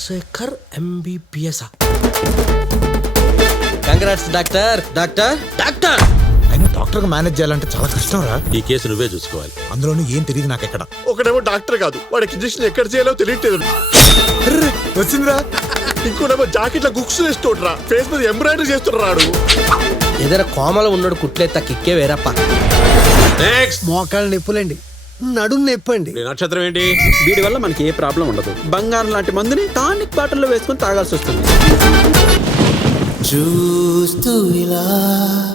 Chandrasekhar MBBS. Congrats doctor. Doctor doctor అయినా doctor manage చేయాలంటే చాలా కష్టం రా. ఈ కేసు నువ్వే చూసుకోవాలి. అందులోనూ ఏం తెలియదు నాకు ఎక్కడ. ఒకటేమో డాక్టర్ కాదు, వాడికి ఇంజక్షన్ ఎక్కడ చేయాలో తెలియట్లేదు. వచ్చిందిరా. ఇంకోటేమో జాకెట్ లో గుక్స్ వేస్తుండ్రా, ఫేస్ మీద ఎంబ్రాయిడరీ చేస్తున్నాడు. ఏదైనా కోమలో ఉన్నాడు కుట్లేత కిక్కే వేరప్ప. మోకాళ్ళ నొప్పులండి, నడుము నొప్పండి. నీ నక్షత్రం ఏంటి? వీడి వల్ల మనకి ఏ ప్రాబ్లం ఉండదు. బంగారం లాంటి మందుని టానిక్ బాటిల్లో వేసుకొని తాగాల్సి వస్తుంది. చూస్తూ ఇలా